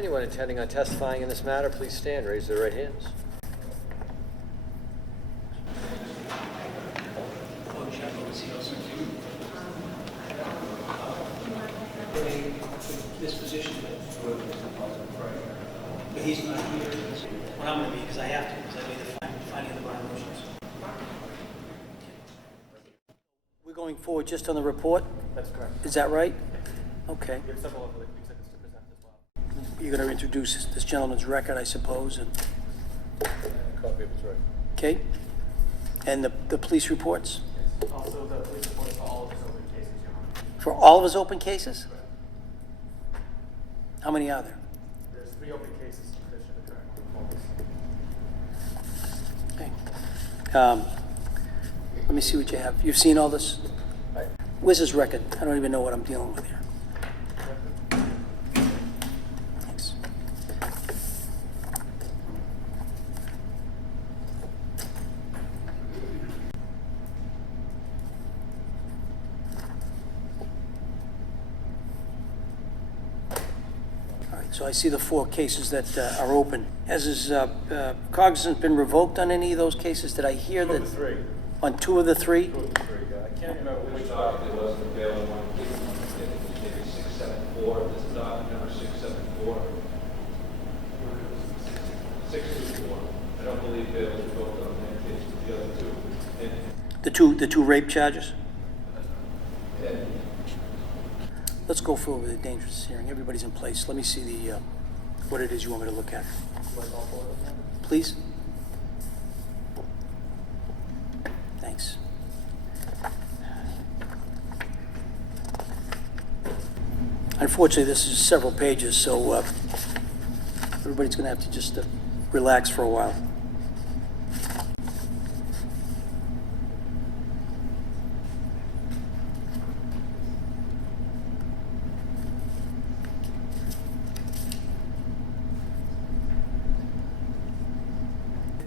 Anyone intending on testifying in this matter, please stand, raise their right hands. This position, but he's not here. What I'm going to be, because I have to, because I made the finding of the violations. We're going forward just on the report? That's correct. Is that right? Okay. We have several other exhibits to present as well. You're going to introduce this gentleman's record, I suppose, and Copy of his record. okay? And the police reports? Also, the police report for all of his open cases, Your Honor. For all of his open cases? How many are there? There's 3 open cases that should occur. Okay. Let me see what you have. You've seen all this? Where's his record? I don't even know what I'm dealing with here. Thanks. All right, so I see the 4 cases that are open. Has his cognizance been revoked on any of those cases? Did I hear that? 2 of the 3. On 2 of the 3? 2 of the 3, I can't remember which document it wasn't available on maybe 674. This is document number 674. 624. I don't believe it was revoked on that case, the other 2. The two rape charges? And Let's go forward with the dangerous hearing. Everybody's in place. Let me see the what it is you want me to look at. Please. Thanks. Unfortunately, this is several pages, so everybody's going to have to just relax for a while.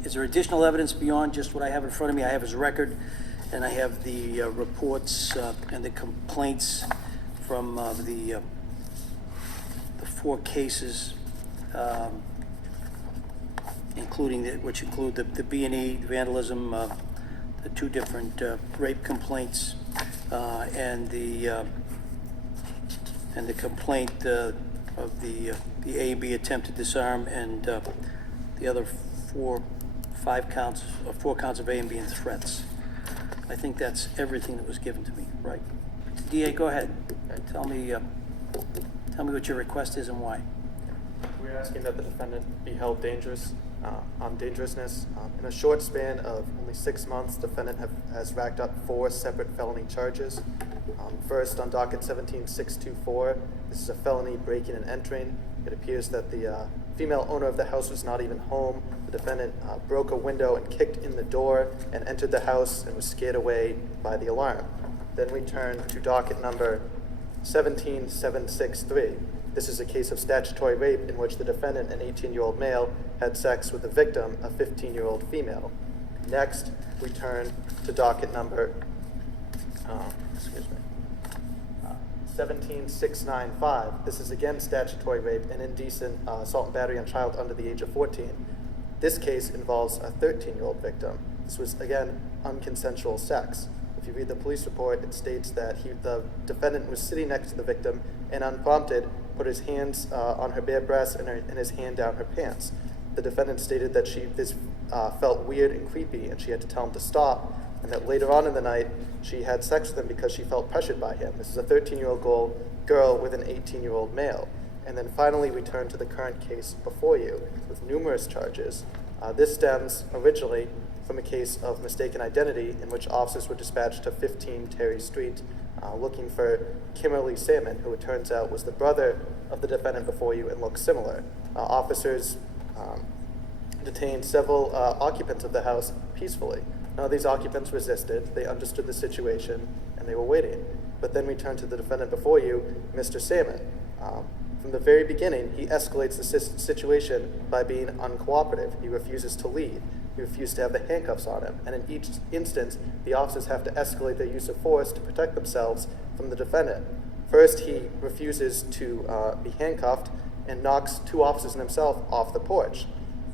Is there additional evidence beyond just what I have in front of me? I have his record, and I have the reports and the complaints from the 4 cases, including which include the B&E vandalism, the 2 different rape complaints, and the complaint of the A and B attempted disarm, and the other 4 counts of A and B and threats. I think that's everything that was given to me, right? DA, go ahead. Tell me what your request is and why. We're asking that the defendant be held dangerous on dangerousness. In a short span of only 6 months, defendant has racked up 4 separate felony charges. First, on docket 17624, this is a felony breaking and entering. It appears that the female owner of the house was not even home. The defendant broke a window and kicked in the door and entered the house and was scared away by the alarm. Then we turn to docket number 17763. This is a case of statutory rape in which the defendant, an 18-year-old male, had sex with the victim, a 15-year-old female. Next, we turn to docket number 17695. This is again statutory rape and indecent assault and battery on child under the age of 14. This case involves a 13-year-old victim. This was again unconsensual sex. If you read the police report, it states that the defendant was sitting next to the victim and unprompted put his hands on her bare breasts and his hand down her pants. The defendant stated that this felt weird and creepy and she had to tell him to stop, and that later on in the night she had sex with him because she felt pressured by him. This is a 13-year-old girl with an 18-year-old male. And then finally we turn to the current case before you with numerous charges. This stems originally from a case of mistaken identity in which officers were dispatched to 15 Terry Street looking for Kelesto Salmon, who it turns out was the brother of the defendant before you and looks similar. Officers detained several occupants of the house peacefully. None of these occupants resisted. They understood the situation and they were waiting. But then we turn to the defendant before you, Mr. Salmon. From the very beginning, he escalates the situation by being uncooperative. He refuses to leave. He refused to have the handcuffs on him. And in each instance, the officers have to escalate their use of force to protect themselves from the defendant. First, he refuses to be handcuffed, and knocks 2 officers and himself off the porch.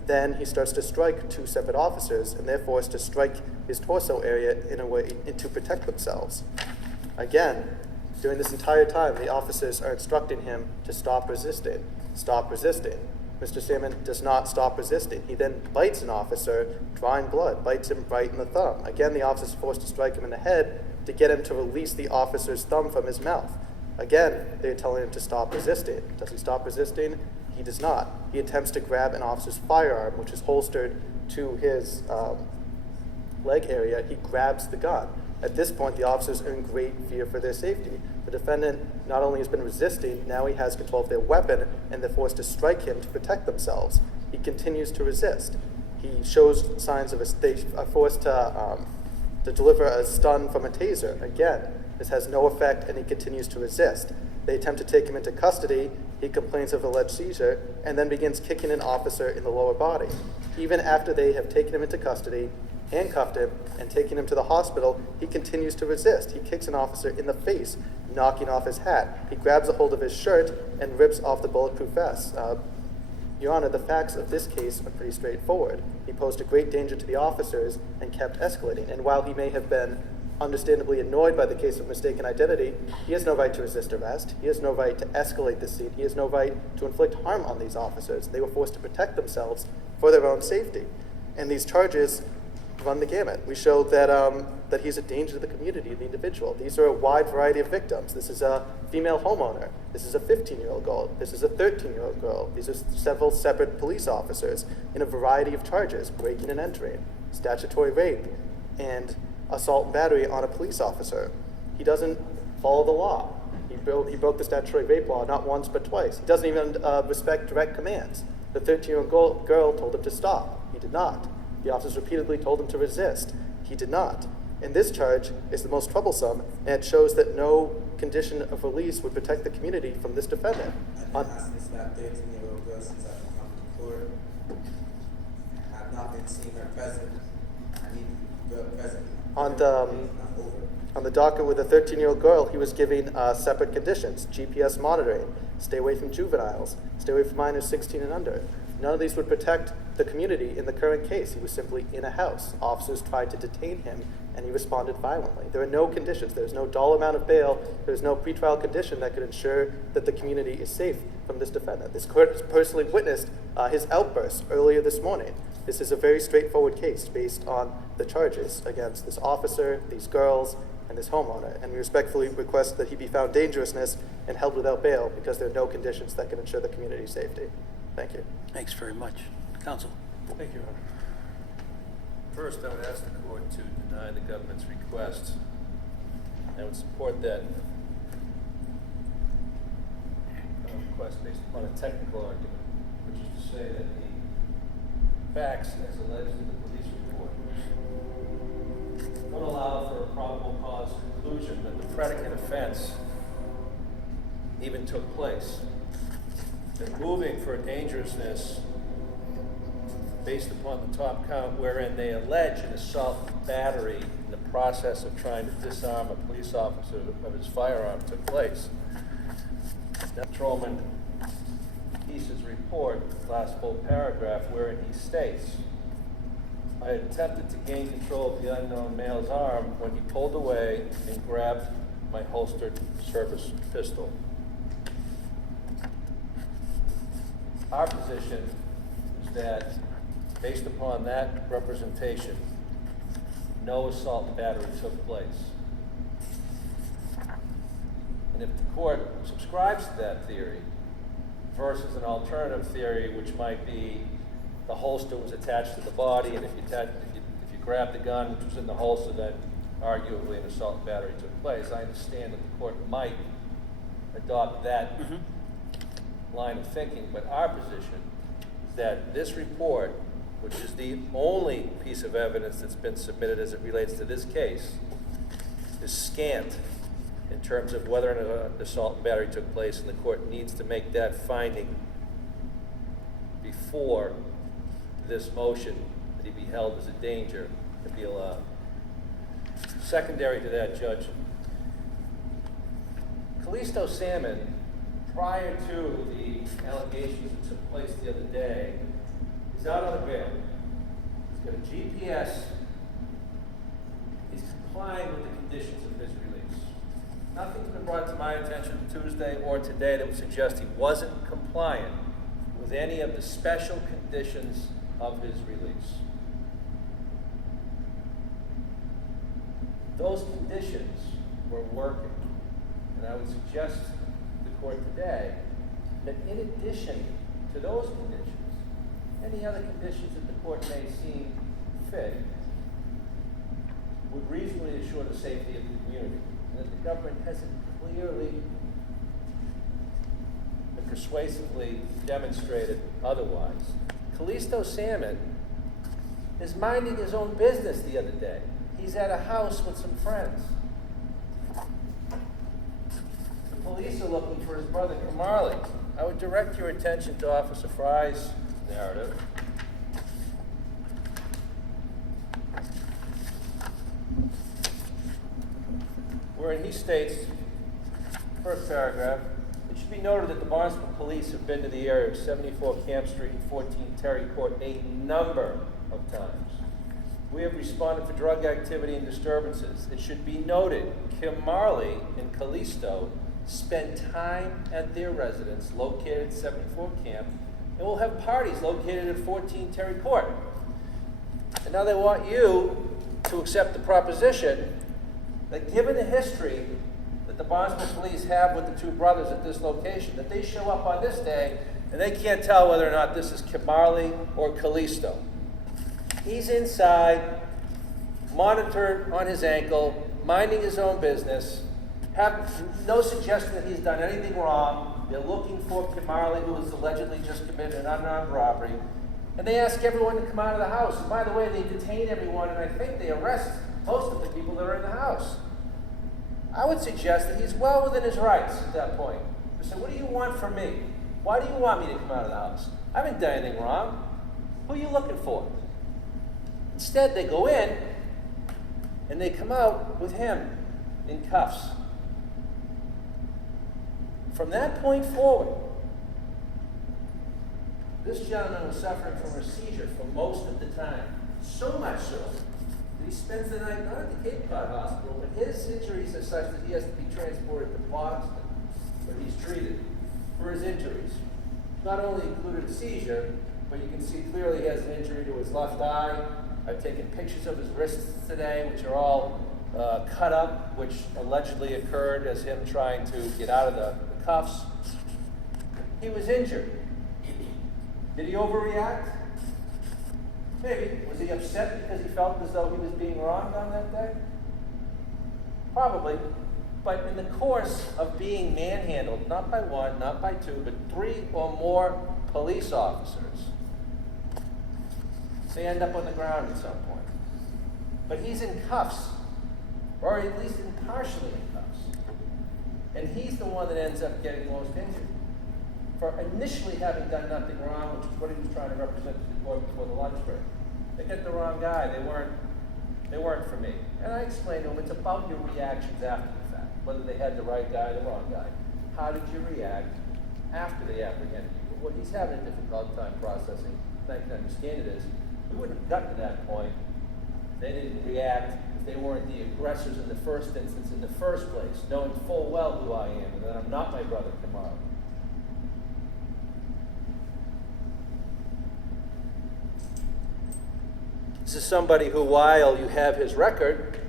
Then he starts to strike 2 separate officers, and they're forced to strike his torso area in a way to protect themselves. Again, during this entire time, the officers are instructing him to stop resisting. Stop resisting. Mr. Salmon does not stop resisting. He then bites an officer, drawing blood, bites him right in the thumb. Again, the officer is forced to strike him in the head to get him to release the officer's thumb from his mouth. Again, they're telling him to stop resisting. Does he stop resisting? He does not. He attempts to grab an officer's firearm, which is holstered to his leg area. He grabs the gun. At this point, the officers are in great fear for their safety. The defendant not only has been resisting, now he has control of their weapon, and they're forced to strike him to protect themselves. He continues to resist. He shows signs of they are forced to deliver a stun from a taser. Again, this has no effect, and he continues to resist. They attempt to take him into custody. He complains of alleged seizure, and then begins kicking an officer in the lower body. Even after they have taken him into custody, handcuffed him, and taken him to the hospital, he continues to resist. He kicks an officer in the face, knocking off his hat. He grabs a hold of his shirt and rips off the bulletproof vest. Your Honor, the facts of this case are pretty straightforward. He posed a great danger to the officers and kept escalating. And while he may have been understandably annoyed by the case of mistaken identity, he has no right to resist arrest. He has no right to escalate the scene. He has no right to inflict harm on these officers. They were forced to protect themselves for their own safety. And these charges run the gamut. We showed that he's a danger to the community, the individual. These are a wide variety of victims. This is a female homeowner. This is a 15-year-old girl. This is a 13-year-old girl. These are several separate police officers in a variety of charges: breaking and entering, statutory rape, and assault and battery on a police officer. He doesn't follow the law. He broke the statutory rape law not once but twice. He doesn't even respect direct commands. The 13-year-old girl told him to stop. He did not. The officers repeatedly told him to resist. He did not. And this charge is the most troublesome, and it shows that no condition of release would protect the community from this defendant. I've been asking this about 13-year-old girl since I've come to court. I've not been seeing her present. I need her present. On the docket with the 13-year-old girl, he was giving separate conditions: GPS monitoring, stay away from juveniles, stay away from minors 16 and under. None of these would protect the community in the current case. He was simply in a house. Officers tried to detain him, and he responded violently. There are no conditions. There's no dollar amount of bail. There's no pretrial condition that could ensure that the community is safe from this defendant. This court has personally witnessed his outbursts earlier this morning. This is a very straightforward case based on the charges against this officer, these girls, and this homeowner. And we respectfully request that he be found dangerousness and held without bail because there are no conditions that can ensure the community's safety. Thank you. Thanks very much. Counsel. Thank you, Your Honor. First, I would ask the court to deny the government's request. I would support that request based upon a technical argument, which is to say that the facts as alleged in the police report don't allow for a probable cause conclusion that the predicate offense even took place. They're moving for a dangerousness based upon the top count wherein they allege an assault and battery in the process of trying to disarm a police officer of his firearm took place. Now, Trollman East's report, last full paragraph, wherein he states, I had attempted to gain control of the unknown male's arm when he pulled away and grabbed my holstered service pistol. Our position is that, based upon that representation, no assault and battery took place. And if the court subscribes to that theory versus an alternative theory, which might be the holster was attached to the body, and if you grab the gun which was in the holster, then arguably an assault and battery took place, I understand that the court might adopt that line of thinking, but our position is that this report, which is the only piece of evidence that's been submitted as it relates to this case, is scant in terms of whether an assault and battery took place, and the court needs to make that finding before this motion that he be held as a danger to be allowed. Secondary to that, Judge, Kelesto Salmon prior to the allegations that took place the other day, he's out on a bail. He's got a GPS. He's complying with the conditions of his release. Nothing's been brought to my attention Tuesday or today that would suggest he wasn't compliant with any of the special conditions of his release. Those conditions were working, and I would suggest to the court today that in addition to those conditions, any other conditions that the court may seem fit would reasonably assure the safety of the community, and that the government hasn't clearly and persuasively demonstrated otherwise. Kelesto Salmon is minding his own business the other day. He's at a house with some friends. The police are looking for his brother Kamali. I would direct your attention to Officer Fry's narrative. Wherein he states, first paragraph, it should be noted that the Barnstable police have been to the area of 74 Camp Street and 14 Terry Court a number of times. We have responded for drug activity and disturbances. It should be noted, Kim Marley and Kelesto spend time at their residence located at 74 Camp and will have parties located at 14 Terry Court. And now they want you to accept the proposition that given the history that the Barnstable police have with the two brothers at this location, that they show up on this day and they can't tell whether or not this is Kim Marley or Kelesto. He's inside, monitored on his ankle, minding his own business, have no suggestion that he's done anything wrong. They're looking for Kamali, who has allegedly just committed an unarmed robbery. And they ask everyone to come out of the house. And by the way, they detain everyone, and I think they arrest most of the people that are in the house. I would suggest that he's well within his rights at that point. They say, what do you want from me? Why do you want me to come out of the house? I haven't done anything wrong. Who are you looking for? Instead, they go in, and they come out with him in cuffs. From that point forward, this gentleman was suffering from a seizure for most of the time. So much so that he spends the night not at the Cape Cod Hospital, but his injuries are such that he has to be transported to Boston, where he's treated for his injuries. Not only included a seizure, but you can see clearly he has an injury to his left eye. I've taken pictures of his wrists today, which are all cut up, which allegedly occurred as him trying to get out of the cuffs. He was injured. Did he overreact? Maybe. Was he upset because he felt as though he was being wronged on that day? Probably. But in the course of being manhandled, not by one, not by two, but 3 or more police officers, they end up on the ground at some point. But he's in cuffs, or at least partially in cuffs. And he's the one that ends up getting most injured for initially having done nothing wrong, which is what he was trying to represent to the court before the lunch break. They get the wrong guy. They weren't for me. And I explained to him, it's about your reactions after the fact, whether they had the right guy or the wrong guy. How did you react after they apprehended you? Well, he's having a difficult time processing. I can understand it is. We wouldn't have gotten to that point. They didn't react if they weren't the aggressors in the first instance, in the first place, knowing full well who I am and that I'm not my brother tomorrow. This is somebody who, while you have his record,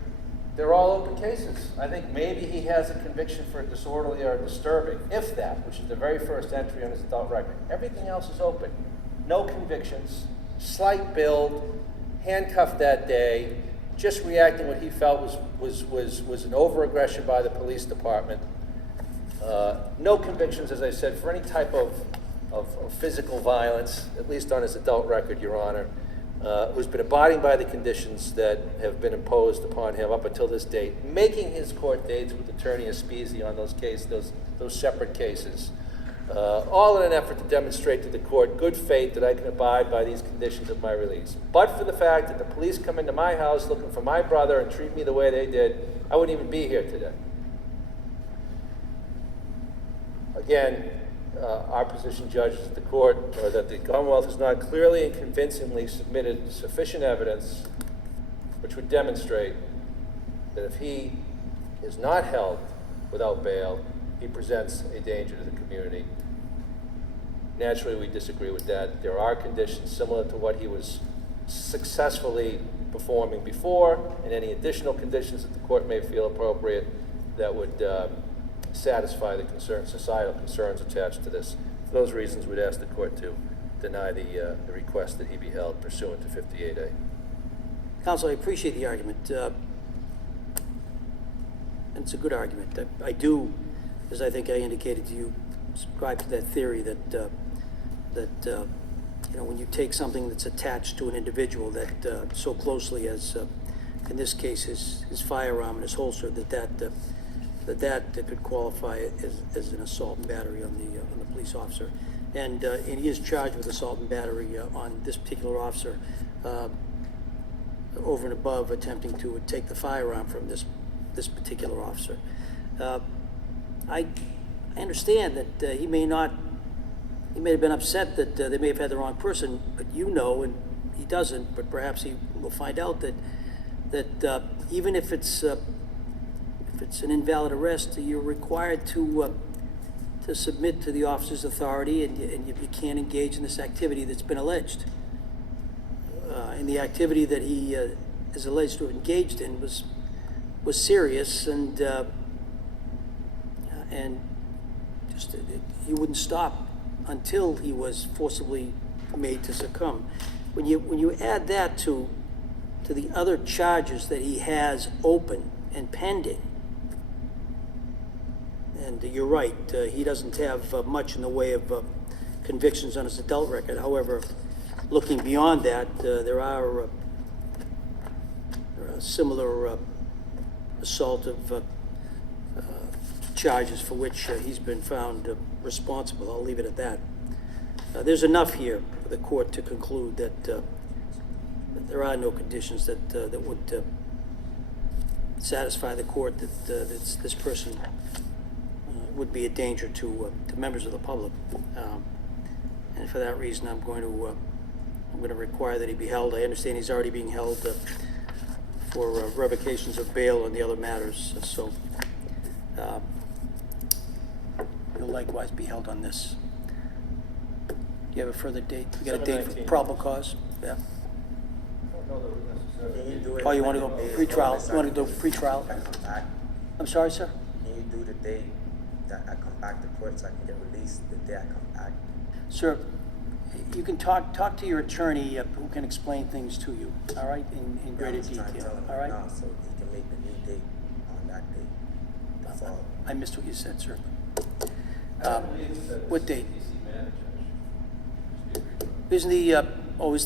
they're all open cases. I think maybe he has a conviction for disorderly or disturbing, if that, which is the very first entry on his adult record. Everything else is open. No convictions, slight build, handcuffed that day, just reacting what he felt was an overaggression by the police department. No convictions, as I said, for any type of physical violence, at least on his adult record, Your Honor. Who's been abiding by the conditions that have been imposed upon him up until this date, making his court dates with Attorney Espesi on those cases, those separate cases, all in an effort to demonstrate to the court good faith that I can abide by these conditions of my release. But for the fact that the police come into my house looking for my brother and treat me the way they did, I wouldn't even be here today. Again, our position, Judge, is that the court, or that the Commonwealth has not clearly and convincingly submitted sufficient evidence which would demonstrate that if he is not held without bail, he presents a danger to the community. Naturally, we disagree with that. There are conditions similar to what he was successfully performing before, and any additional conditions that the court may feel appropriate that would satisfy the societal concerns attached to this. For those reasons, we'd ask the court to deny the request that he be held pursuant to 58A. Counsel, I appreciate the argument. And it's a good argument. I do, as I think I indicated to you, subscribe to that theory that you know, when you take something that's attached to an individual that so closely as in this case his firearm and his holster, that could qualify as an assault and battery on the police officer, and he is charged with assault and battery on this particular officer, over and above attempting to take the firearm from this particular officer. I understand that he may have been upset that they may have had the wrong person, but you know, and he doesn't, but perhaps he will find out that even if it's an invalid arrest, you're required to submit to the officer's authority, and you can't engage in this activity that's been alleged. And the activity that he is alleged to have engaged in was serious, and just he wouldn't stop until he was forcibly made to succumb. When you add that to the other charges that he has open and pending, and you're right, he doesn't have much in the way of convictions on his adult record. However, looking beyond that, there are similar assault of charges for which he's been found responsible. I'll leave it at that. There's enough here for the court to conclude that there are no conditions that would satisfy the court that this person would be a danger to members of the public. And for that reason, I'm going to require that he be held. I understand he's already being held for revocations of bail and the other matters. So he'll likewise be held on this. Do you have a further date? We got a date for 7/19. probable cause? Yeah. Can you do it? Oh, you want to go pre-trial? You want to do pre-trial? I come back. I'm sorry, sir? Can you do the day that I come back to court so I can get released the day I come back? Sir, you can talk to your attorney who can explain things to you, all right, in greater I'm just trying to detail, tell him all right? now so he can make the new date on that day. That's all. I missed what you said, sir. What date? Isn't the is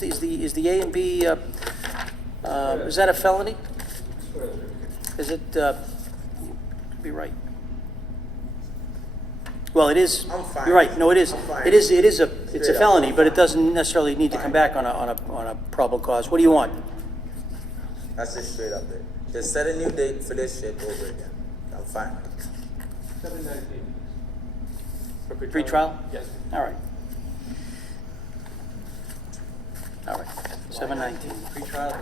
the A and B is that a felony? Is it? Be right. Well, it is. I'm fine. You're right. No, it is. I'm fine. It's a Straight up, felony, I'm but it fine. doesn't necessarily need to come back on a probable cause. What do you want? That's just straight up there. Just set a new date for this shit over again. I'm fine. 7/19. Pre-trial? Yes. All right. All right. 7/19. Pre-trial.